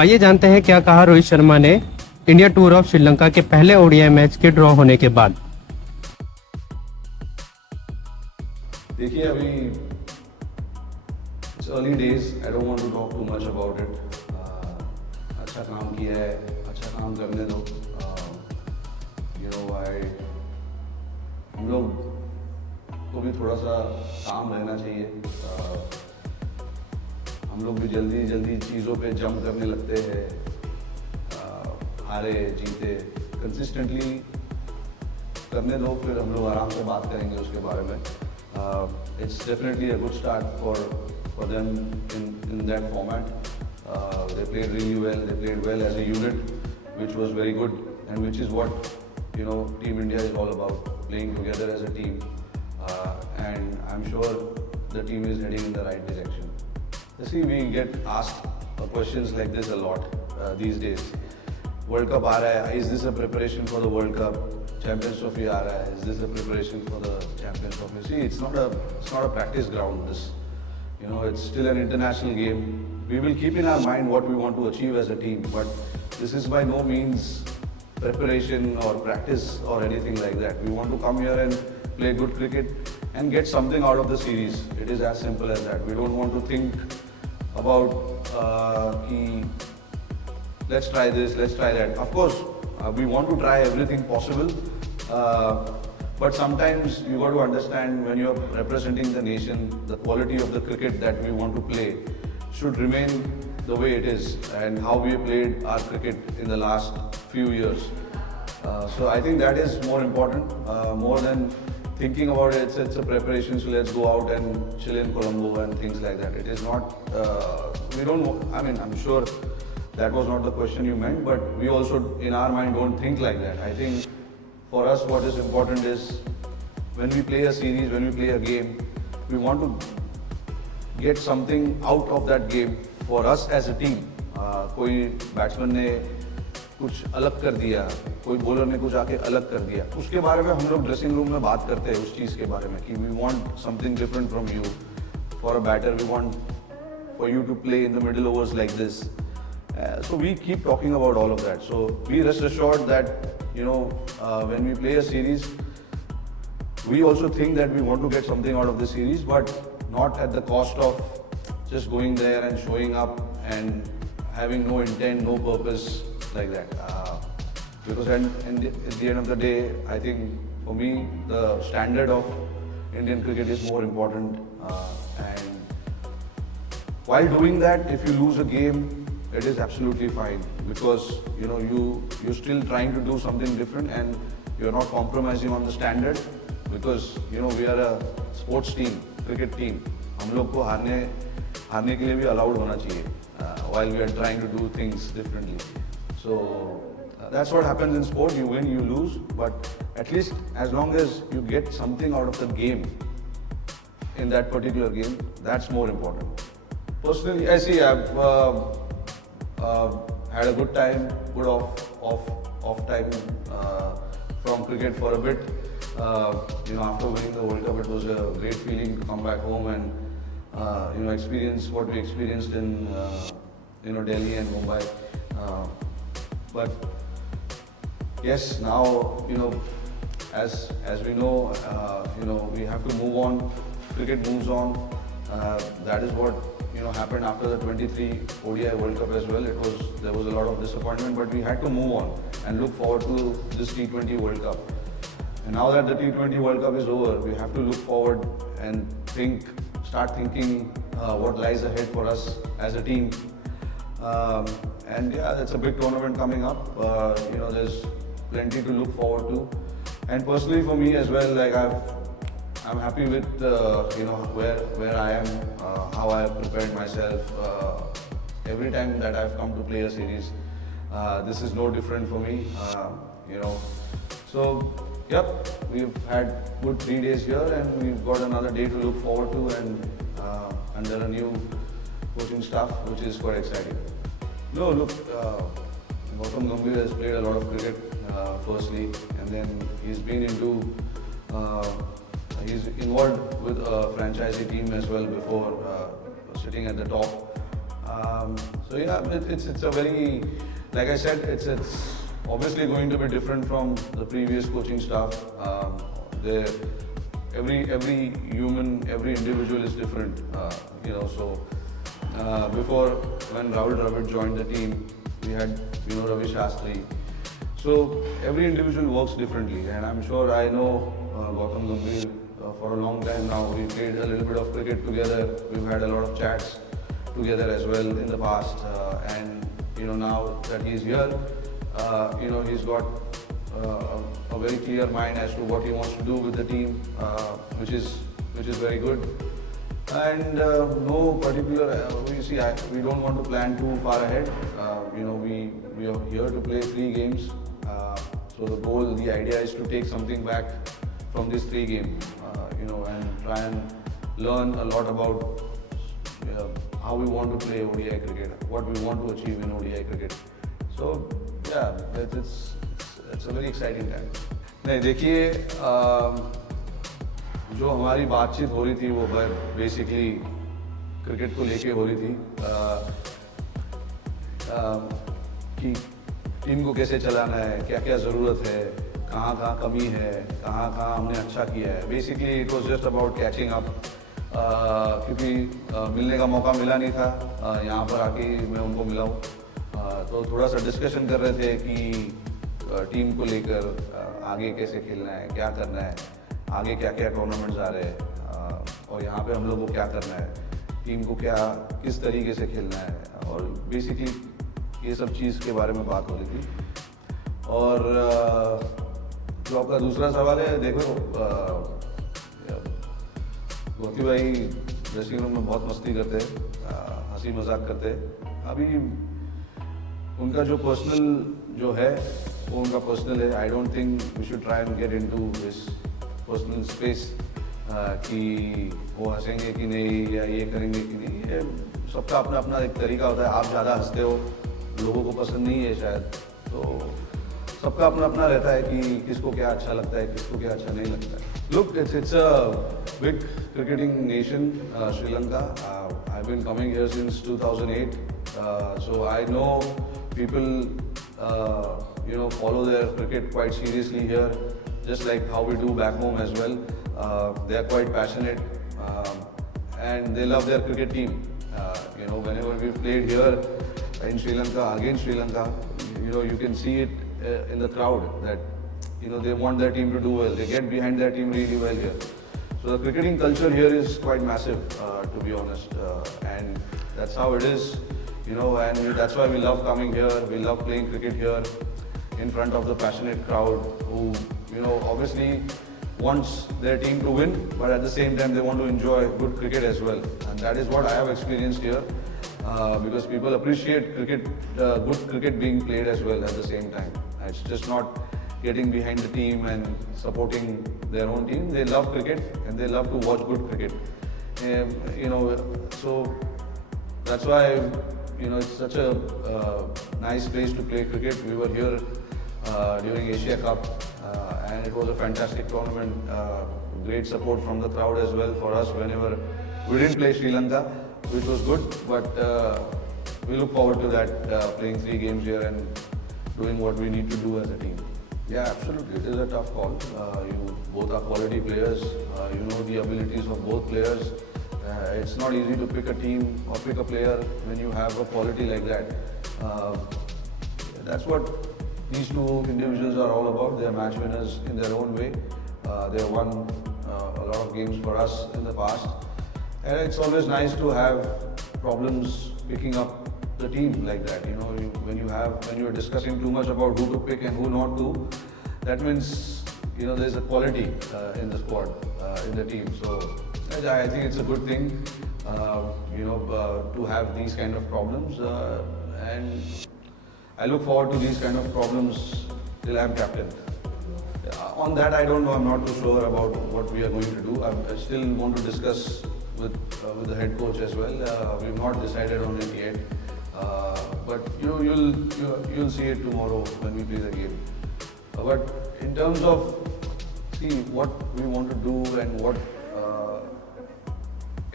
आइए जानते हैं क्या कहा रोहित शर्मा ने इंडिया टूर ऑफ श्रीलंका के पहले ओडीआई मैच के ड्रॉ होने के बाद। देखिए अभी it's early days, I don't want to talk too much about it. अच्छा काम किया है, अच्छा काम करने दो। हम लोग को भी थोड़ा सा काम रहना चाहिए। हम लोग भी जल्दी जल्दी चीज़ों पे जंप करने लगते हैं। हारे जीते कंसिस्टेंटली करने दो, फिर हम लोग आराम से बात करेंगे उसके बारे में। It's definitely a good start for them in that format. They played really well. They played well as a unit, which was very good, and which is what Team India is all about, playing together as a team. And I'm sure the team is heading in the right direction. You see, we get asked questions like this a lot these days. World Cup aa raha hai, is this a preparation for the World Cup? Champions Trophy aa raha hai, is this a preparation for the Champions Trophy? See, it's not a practice ground. This, it's still an international game. We will keep in our mind what we want to achieve as a team, but this is by no means preparation or practice or anything like that. We want to come here and play good cricket and get something out of the series. It is as simple as that. We don't want to think about let's try this, let's try that. Of course, we want to try everything possible, but sometimes you got to understand, when you're representing the nation, the quality of the cricket that we want to play should remain the way it is, and how we have played our cricket in the last few years. So I think that is more important, more than thinking about it. It's a preparation, so let's go out and chill in Colombo and things like that. It is not, I'm sure that was not the question you meant, but we also in our mind don't think like that. I think for us what is important is, when we play a series, when we play a game, we want to get something out of that game for us as a team. कोई batsman ने कुछ अलग कर दिया, कोई bowler ने कुछ आके अलग कर दिया, उसके बारे में हम लोग ड्रेसिंग रूम में बात करते हैं उस चीज़ के बारे में कि we want something different from you. For a batter we want for you to play in the middle overs like this. So we keep talking about all of that. So be rest assured that when we play a series, we also think that we want to get something out of the series, but not at the cost of just going there and showing up and having no intent, no purpose like that. Because at the end of the day, I think for me the standard of Indian cricket is more important. And while doing that, if you lose a game, it is absolutely fine, because you're still trying to do something different and you're not compromising on the standard, because we are a sports team, cricket team. हम लोग को हारने के लिए भी allowed होना चाहिए while we are trying to do things differently. So that's what happens in sport. You win, you lose, but at least as long as you get something out of the game in that particular game, that's more important. Personally, I see I've had a good time, good off time from cricket for a bit. After winning the World Cup, it was a great feeling to come back home and experience what we experienced in Delhi and Mumbai. But yes, now as we know, we have to move on. Cricket moves on. That is what happened after the 23 ODI World Cup as well. There was a lot of disappointment, but we had to move on and look forward to this T20 World Cup. And now that the T20 World Cup is over, we have to look forward and start thinking what lies ahead for us as a team. And yeah, that's a big tournament coming up. There's plenty to look forward to. And personally for me as well, like I'm happy with where I am, how I have prepared myself. Every time that I've come to play a series, this is no different for me. So yep, we've had good 3 days here, and we've got another day to look forward to, and under a new coaching staff, which is quite exciting. No, look, Gautam Gambhir has played a lot of cricket firstly, and then he's been into he's involved with a franchisee team as well before sitting at the top. So yeah, it's a very, like I said, it's obviously going to be different from the previous coaching staff. They every human, every individual is different. So before when Rahul Dravid joined the team, we had Ravi Shastri. So every individual works differently, and I'm sure I know Gautam Gambhir for a long time now. We played a little bit of cricket together. We've had a lot of chats together as well in the past, and now that he's here, he's got a very clear mind as to what he wants to do with the team, which is very good. And no particular, we don't want to plan too far ahead. We are here to play 3 games. So the goal, the idea is to take something back from these 3 games, and try and learn a lot about how we want to play ODI cricket, what we want to achieve in ODI cricket. So yeah, it's a very exciting time. नहीं देखिए, जो हमारी बातचीत हो रही थी वो basically cricket को लेके हो रही थी, कि टीम को कैसे चलाना है, क्या क्या ज़रूरत है, कहाँ कहाँ कमी है, कहाँ कहाँ हमने अच्छा किया है. Basically it was just about catching up, क्योंकि मिलने का मौका मिला नहीं था. यहाँ पर आके मैं उनको मिला हूँ, तो थोड़ा सा डिस्कशन कर रहे थे कि टीम को लेकर आगे कैसे खेलना है, क्या करना है, आगे क्या क्या टूर्नामेंट्स आ रहे हैं, और यहाँ पे हम लोग को क्या करना है, टीम को किस तरीके से खेलना है, और बेसिकली ये सब चीज़ के बारे में बात हो रही थी. और जो आपका दूसरा सवाल है, देखो गोती भाई ड्रेसिंग रूम में बहुत मस्ती करते हैं, हंसी मजाक करते हैं. अभी उनका जो पर्सनल जो है वो उनका पर्सनल है. I don't think we should try and get into this personal space कि वो हंसेंगे कि नहीं या ये करेंगे कि नहीं. ये सबका अपना अपना एक तरीका होता है. आप ज़्यादा हंसते हो, लोगों को पसंद नहीं है शायद, तो सबका अपना अपना रहता है कि किसको क्या अच्छा लगता है, किसको क्या अच्छा नहीं लगता है. Look, it's a big cricketing nation, Sri Lanka. I've been coming here since 2008, so I know people, follow their cricket quite seriously here, just like how we do back home as well. They are quite passionate, and they love their cricket team. Whenever we played here in Sri Lanka, against Sri Lanka, you can see it in the crowd that they want their team to do well. They get behind their team really well here. So the cricketing culture here is quite massive, to be honest, and that's how it is. And that's why we love coming here. We love playing cricket here in front of the passionate crowd who, obviously wants their team to win, but at the same time they want to enjoy good cricket as well. And that is what I have experienced here, because people appreciate cricket, good cricket being played as well at the same time. It's just not getting behind the team and supporting their own team. They love cricket and they love to watch good cricket. So that's why it's such a nice place to play cricket. We were here during Asia Cup, and it was a fantastic tournament. Great support from the crowd as well for us whenever we didn't play Sri Lanka, which was good. But we look forward to that, playing 3 games here and doing what we need to do as a team. Yeah, absolutely. It is a tough call. You both are quality players. You know the abilities of both players. It's not easy to pick a team or pick a player when you have a quality like that. That's what these 2 individuals are all about. They are match winners in their own way. They have won a lot of games for us in the past. And it's always nice to have problems picking up the team like that. When you are discussing too much about who to pick and who not to, that means there's a quality in the squad, in the team. So I think it's a good thing, to have these kind of problems, and I look forward to these kind of problems till I'm captain. On that, I don't know. I'm not too sure about what we are going to do. I still want to discuss with the head coach as well. We've not decided on it yet. But you'll see it tomorrow when we play the game. But in terms of what we want to do and what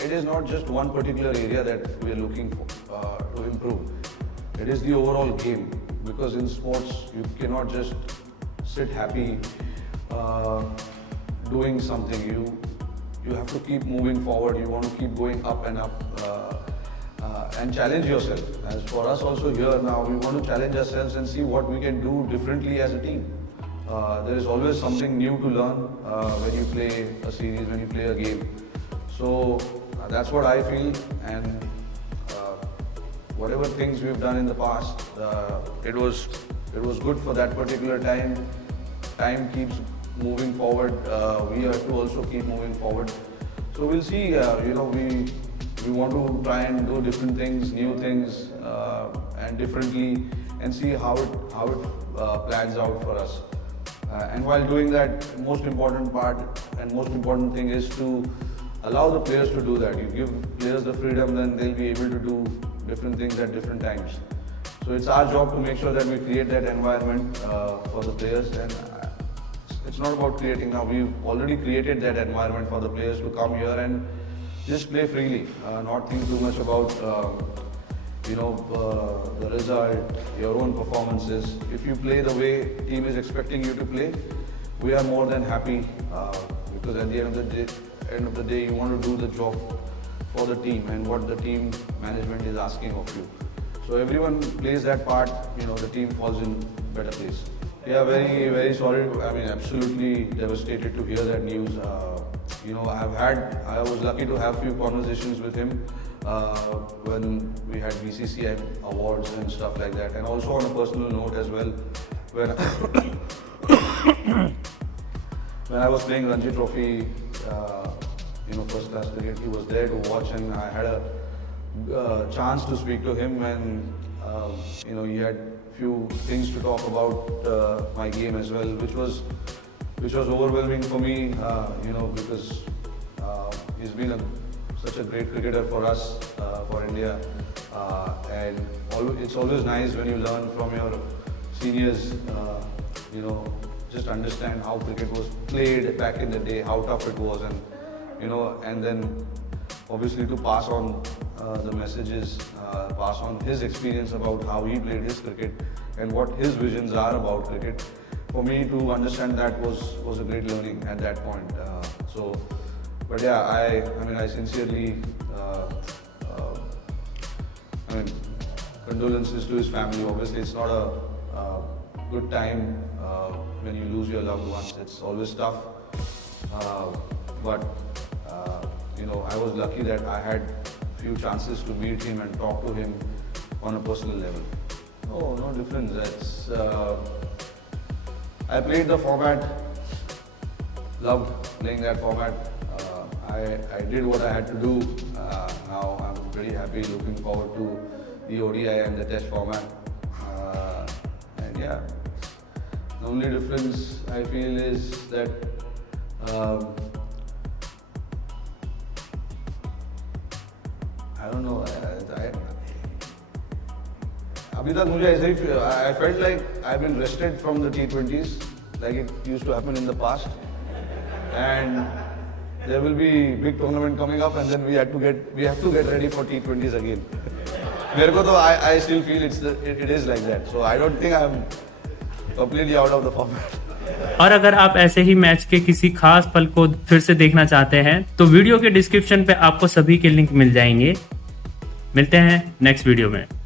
it is not just one particular area that we are looking for to improve. It is the overall game, because in sports you cannot just sit happy doing something. You have to keep moving forward. You want to keep going up and up and challenge yourself. As for us also here now, we want to challenge ourselves and see what we can do differently as a team. There is always something new to learn when you play a series, when you play a game. So that's what I feel, and whatever things we've done in the past, it was good for that particular time. Time keeps moving forward. We have to also keep moving forward. So we'll see. We want to try and do different things, new things, and differently, and see how it plans out for us. And while doing that, most important part and most important thing is to allow the players to do that. You give players the freedom, then they'll be able to do different things at different times. So it's our job to make sure that we create that environment for the players. And it's not about creating now. We've already created that environment for the players to come here and just play freely, not think too much about the result, your own performances. If you play the way team is expecting you to play, we are more than happy, because at the end of the day, you want to do the job for the team and what the team management is asking of you. So everyone plays that part, the team falls in better place. Yeah, very, very sorry. I mean, absolutely devastated to hear that news. I was lucky to have few conversations with him when we had BCCI awards and stuff like that, and also on a personal note as well, when when I was playing Ranji Trophy, first class cricket, he was there to watch, and I had a chance to speak to him, and he had few things to talk about my game as well, which was overwhelming for me, because he's been such a great cricketer for us, for India, and it's always nice when you learn from your seniors, just understand how cricket was played back in the day, how tough it was, and then obviously to pass on the messages, pass on his experience about how he played his cricket and what his visions are about cricket. For me to understand that was a great learning at that point. But yeah, I sincerely, condolences to his family. Obviously, it's not a good time when you lose your loved ones. It's always tough. But I was lucky that I had few chances to meet him and talk to him on a personal level. Oh, no difference. That's I played the format, loved playing that format. I did what I had to do. Now I'm pretty happy, looking forward to the ODI and the Test format. And yeah, the only difference I feel is that I don't know. अभी तक मुझे ऐसे ही I felt like I've been rested from the T20s, like it used to happen in the past, and there will be big tournament coming up, and then we have to get ready for T20s again. मेरे को तो I still feel it is like that, so I don't think I'm completely out of the format. और अगर आप ऐसे ही match के किसी खास पल को फिर से देखना चाहते हैं तो वीडियो के डिस्क्रिप्शन पे आपको सभी के लिंक मिल जाएंगे। मिलते हैं नेक्स्ट वीडियो में।